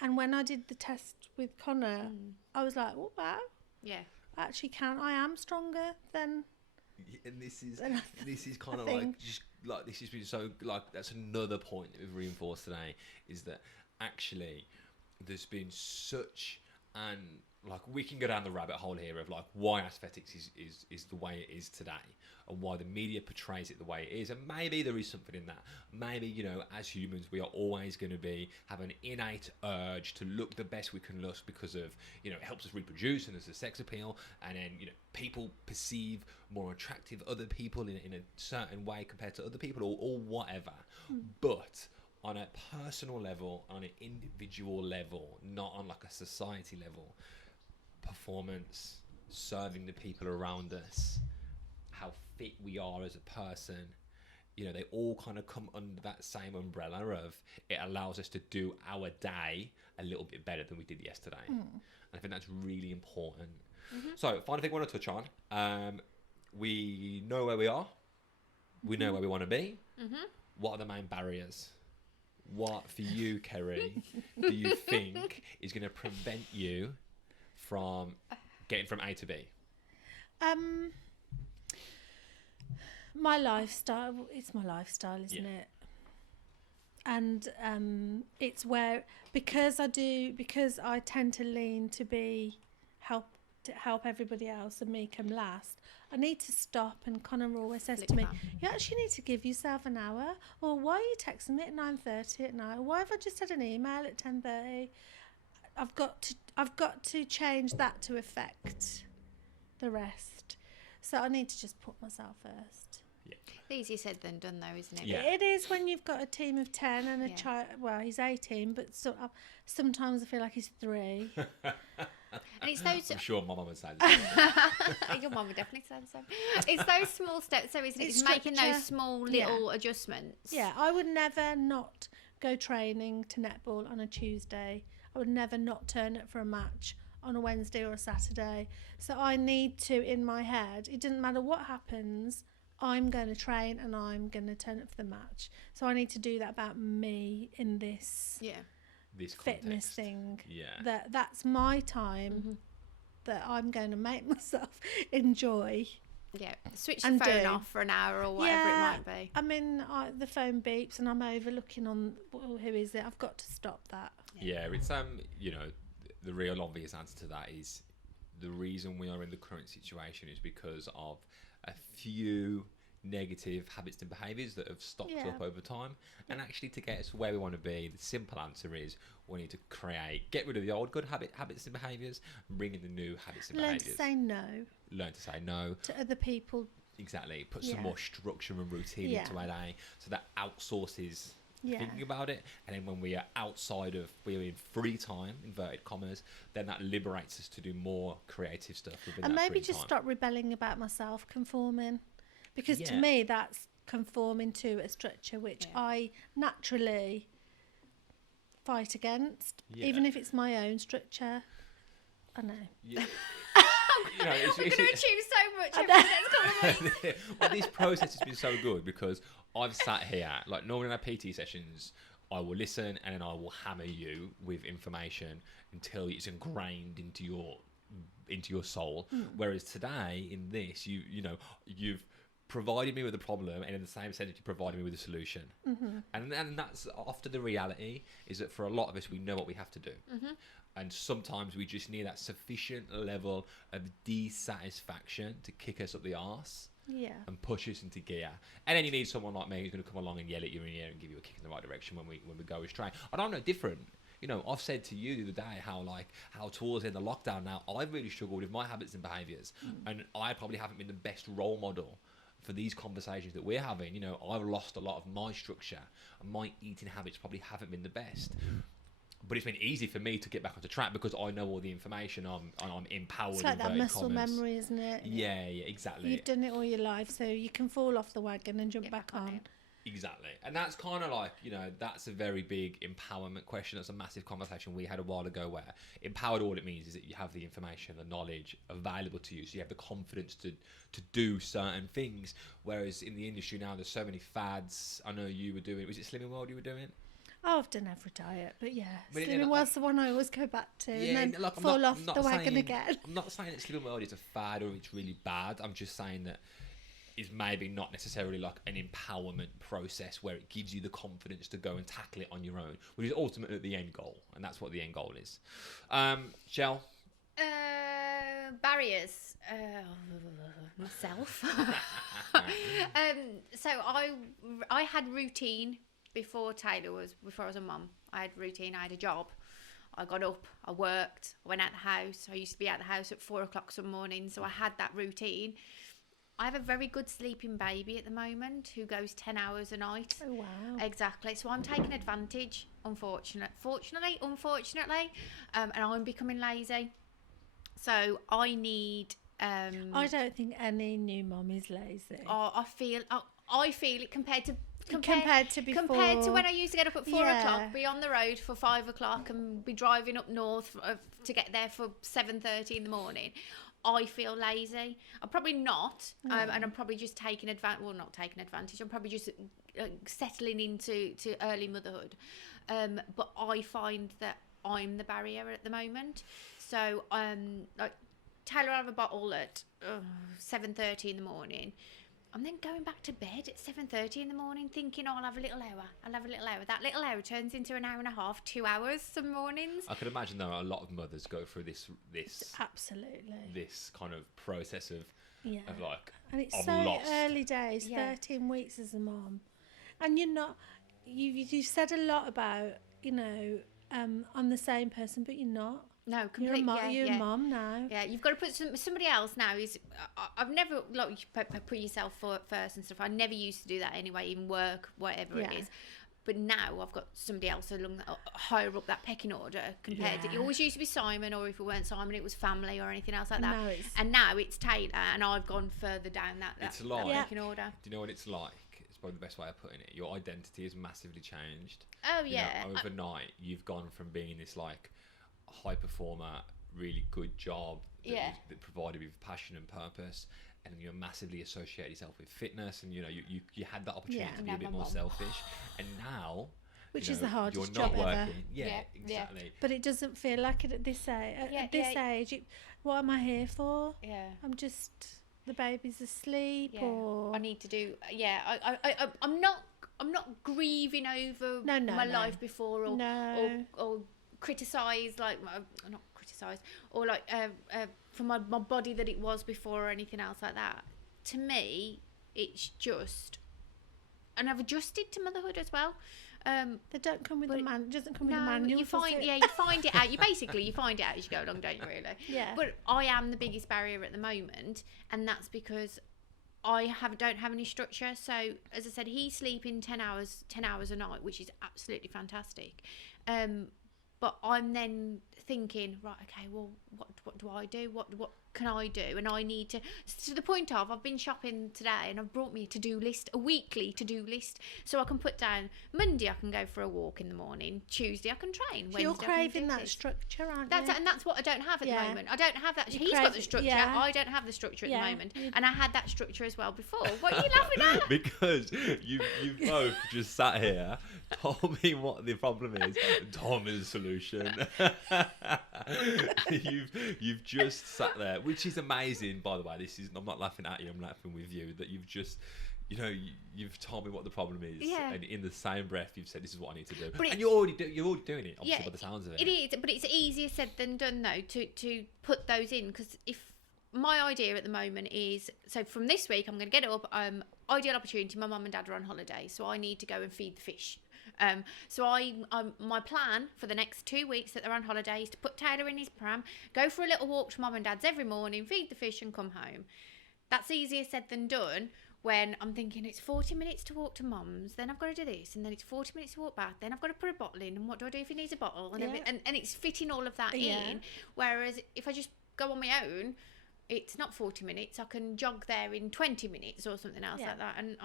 And when I did the test with Connor, I was like, "Oh wow, I actually can. I am stronger than." And this is kind of like just like this has been so like that's another point that we've reinforced today, is that actually there's been such an like we can go down the rabbit hole here of like why aesthetics is the way it is today, and why the media portrays it the way it is. And maybe there is something in that. Maybe, you know, as humans we are always going to have an innate urge to look the best we can look because of, you know, it helps us reproduce and there's a sex appeal, and then, you know, people perceive more attractive other people in a certain way compared to other people, or whatever. But on a personal level, on an individual level, not on like a society level, performance, serving the people around us, how fit we are as a person, you know, they all kind of come under that same umbrella of it allows us to do our day a little bit better than we did yesterday. And I think that's really important. So final thing I want to touch on, we know where we are, we know where we want to be. What are the main barriers? What for you, Kerry, do you think is going to prevent you from getting from A to B? My lifestyle. It's my lifestyle, isn't it? And it's where because I tend to lean to help everybody else and me come last. I need to stop, and Connor always says to me, you actually need to give yourself an hour. Or why are you texting me at 9:30 at night? Why have I just had an email at 10:30? I've got to change that to affect the rest. So I need to just put myself first. Easier said than done, though, isn't it? It is when you've got a team of 10 and a child. Well, he's 18, but sometimes I feel like he's 3. And it's those. I'm sure my mum would say that. Your mum would definitely say the same. It's those small steps, so isn't it? It's making those small little adjustments. Yeah, I would never not go training to netball on a Tuesday. I would never not turn up for a match on a Wednesday or a Saturday. So I need to, in my head, it doesn't matter what happens, I'm going to train and I'm going to turn up for the match. So I need to do that about me in this fitness thing. That's my time that I'm going to make myself enjoy. Yeah, switch the phone off for an hour or whatever it might be. I mean, the phone beeps and I'm overlooking on who is it. I've got to stop that. Yeah, it's you know, the real obvious answer to that is the reason we are in the current situation is because of a few negative habits and behaviours that have stocked up over time. And actually, to get us where we want to be, the simple answer is we need to get rid of the old good habits and behaviours and bring in the new habits and behaviours. Learn to say no to other people. Exactly. Put some more structure and routine into our day, so that outsources thinking about it. And then when we are we're in free time, inverted commas, then that liberates us to do more creative stuff within And that maybe free just time. stop rebelling about myself conforming, because to Yeah. me that's conforming to a structure which I naturally fight against, Yeah. even if it's my own structure. I know. Yeah. You know, I'm going to achieve so much I over the next couple of weeks. well, this process has been so good because I've sat here, like normally in our PT sessions, I will listen and then I will hammer you with information until it's ingrained into your soul. Whereas today in this, you've provided me with a problem, and in the same sense, you provided me with a solution. And that's often the reality, is that for a lot of us, we know what we have to do. And sometimes we just need that sufficient level of dissatisfaction to kick us up the arse and push us into gear. And then you need someone like me who's going to come along and yell at you in the ear and give you a kick in the right direction when we go astray. And I'm no different. You know, I've said to you the other day how towards the end of lockdown now, I've really struggled with my habits and behaviours. And I probably haven't been the best role model for these conversations that we're having. You know, I've lost a lot of my structure, and my eating habits probably haven't been the best. But it's been easy for me to get back onto track because I know all the information. I'm empowered. It's like that inverted muscle commas. memory, isn't it? Yeah, exactly. You've done it all your life, so you can fall off the wagon and jump back on. Exactly. And that's kind of like, that's a very big empowerment question. That's a massive conversation we had a while ago where empowered, all it means is that you have the information, the knowledge available to you. So you have the confidence to do certain things. Whereas in the industry now, there's so many fads. I know you were doing, was it Slimming World you were doing? Oh, I've done every diet, but yeah, But Slimming World's the one I always go back to, and then look, fall off the wagon again. I'm not saying that Slimming World is a fad or it's really bad. I'm just saying that is maybe not necessarily like an empowerment process where it gives you the confidence to go and tackle it on your own, which is ultimately the end goal, and that's what the end goal is. Shell? Barriers. Myself. So I had routine before I was a mum. I had routine. I had a job. I got up, I worked, I went out the house. I used to be out the house at 4:00 some morning, so I had that routine. I have a very good sleeping baby at the moment who goes 10 hours a night. Oh, wow. Exactly. So I'm taking advantage, unfortunately, and I'm becoming lazy. So I need... I don't think any new mum is lazy. I feel it compared to before. Compared to when I used to get up at 4:00, be on the road for 5:00 and be driving up north to get there for 7:30 in the morning. I feel lazy. I'm probably not, and I'm probably just taking advantage. Well, not taking advantage. I'm probably just settling into early motherhood. But I find that I'm the barrier at the moment. So, like Taylor will have a bottle at 7:30 in the morning. I'm then going back to bed at 7:30 in the morning thinking, I'll have a little hour. That little hour turns into an hour and a half, 2 hours some mornings. I can imagine though a lot of mothers go through this Absolutely. this kind of process of like, and it's I'm so lost. early days, 13 weeks as a mom, and you're not. You said a lot about I'm the same person, but you're not. No, completely. You're a mom now. Yeah, you've got to put somebody else now. I've never you put yourself first and stuff. I never used to do that anyway, in work, whatever it is. But now I've got somebody else along higher up that pecking order compared to. It always used to be Simon, or if it weren't Simon, it was family or anything else like that. And now it's Taylor, and I've gone further down that pecking order. Do you know what it's like? It's probably the best way of putting it. Your identity has massively changed. Oh yeah. Overnight, you've gone from being this like high performer, really good job that provided you with passion and purpose, and you're massively associated yourself with fitness, and you had that opportunity to be a bit more selfish, and now which is the hardest you're not job working. ever. Exactly. But it doesn't feel like it at this age. At this age, what am I here for? I'm just, the baby's asleep, or I need to do. I'm not grieving over my life before, or criticise, like not criticise, or like for my body that it was before, or anything else like that. To me, it's just, and I've adjusted to motherhood as well. They don't come with the man. It doesn't come with the manual. You find it out. You find it out as you go along, don't you? Really. Yeah. But I am the biggest barrier at the moment, and that's because don't have any structure. So as I said, he's sleeping 10 hours a night, which is absolutely fantastic. But I'm then thinking, right, okay, well, what do I do? What can I do? And I need to the point of, I've been shopping today and I've brought me a to-do list, a weekly to-do list, so I can put down Monday I can go for a walk in the morning, Tuesday I can train, So you're Wednesday I can craving do that this. structure, aren't And you? that's what I don't have at the moment. I don't have that. You He's crave got the it, structure. yeah. I don't have the structure at the Yeah. moment. And I had that structure as well before. What are you laughing at? Because you both just sat here, told me what the problem is, and told me the solution. you've just sat there, which is amazing, by the way. I'm not laughing at you, I'm laughing with you, that you've just, you've told me what the problem is, Yeah. and in the same breath you've said this is what I need to do. But And you're already doing it, obviously, Yeah, by the sounds of it. It is, but it's easier said than done though to put those in, because if my idea at the moment is, so from this week I'm going to get up, ideal opportunity, my mum and dad are on holiday, so I need to go and feed the fish. So my plan for the next 2 weeks that they're on holiday is to put Taylor in his pram, go for a little walk to mum and dad's every morning, feed the fish and come home. That's easier said than done, when I'm thinking it's 40 minutes to walk to mum's, then I've got to do this, and then it's 40 minutes to walk back, then I've got to put a bottle in, and what do I do if he needs a bottle? And, Yeah. and it's fitting all of that Yeah. in, whereas if I just go on my own, it's not 40 minutes, I can jog there in 20 minutes or something else Yeah. like that. And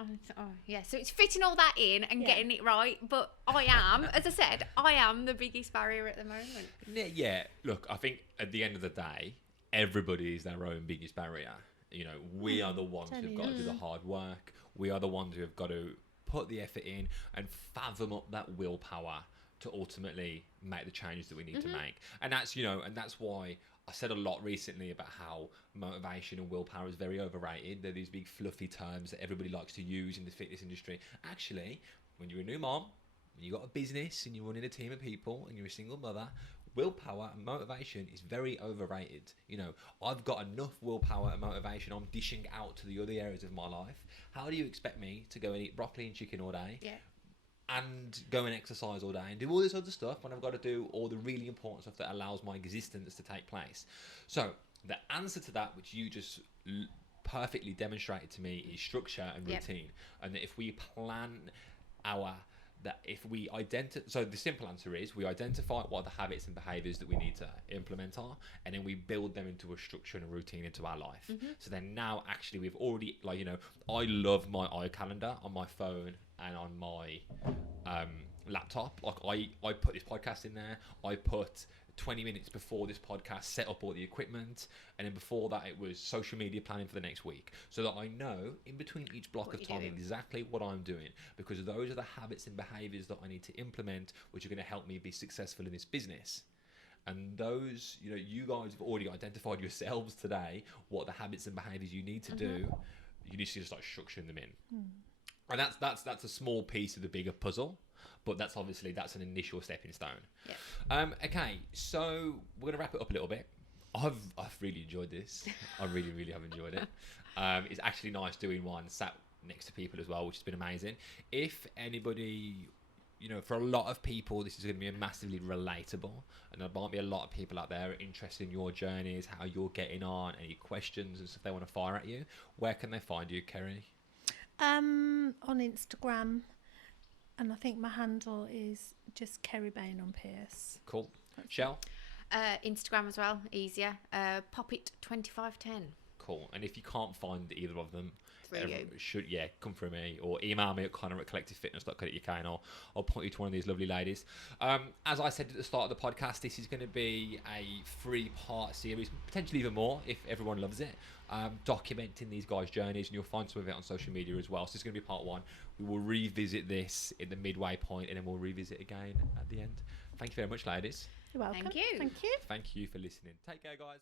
so it's fitting all that in and Yeah. getting it right. But I am, as I said, I am the biggest barrier at the moment. Yeah, look, I think at the end of the day, everybody is their own biggest barrier. We are the ones who've got to do the hard work. We are the ones who have got to put the effort in and fathom up that willpower to ultimately make the changes that we need to make. And that's, and that's why I said a lot recently about how motivation and willpower is very overrated. They're these big fluffy terms that everybody likes to use in the fitness industry. Actually, when you're a new mom, when you've got a business and you're running a team of people and you're a single mother, willpower and motivation is very overrated. I've got enough willpower and motivation I'm dishing out to the other areas of my life. How do you expect me to go and eat broccoli and chicken all day? Yeah. And go and exercise all day and do all this other stuff when I've got to do all the really important stuff that allows my existence to take place? So the answer to that, which you just perfectly demonstrated to me, is structure and routine. And that if we plan so the simple answer is we identify what the habits and behaviors that we need to implement are, and then we build them into a structure and a routine into our life. So then now actually we've already, I love my iCalendar on my phone and on my laptop. I put this podcast in there. I put 20 minutes before this podcast, set up all the equipment, and then before that it was social media planning for the next week, so that I know in between each block of time exactly what I'm doing, because those are the habits and behaviors that I need to implement, which are going to help me be successful in this business. And those, you guys have already identified yourselves today what the habits and behaviors you need to do. You need to just start structuring them in. And that's a small piece of the bigger puzzle, but that's an initial stepping stone. Yeah. Okay, so we're gonna wrap it up a little bit. I've really enjoyed this. I really, really have enjoyed it. It's actually nice doing one sat next to people as well, which has been amazing. If anybody, for a lot of people, this is going to be massively relatable, and there might be a lot of people out there interested in your journeys, how you're getting on, any questions and stuff they want to fire at you. Where can they find you, Kerry? On Instagram, and I think my handle is just Kerry Bain on Pierce. Cool. Shell? Instagram as well, easier. Poppit2510. Cool. And if you can't find either of them, Through you. come through me or email me at connor@collectivefitness.co.uk, and I'll point you to one of these lovely ladies. As I said at the start of the podcast, this is going to be a 3-part series, potentially even more if everyone loves it, documenting these guys' journeys, and you'll find some of it on social media as well. So it's going to be part 1. We will revisit this in the midway point, and then we'll revisit again at the end. Thank you very much, ladies. You're welcome. Thank you. Thank you. Thank you for listening. Take care, guys.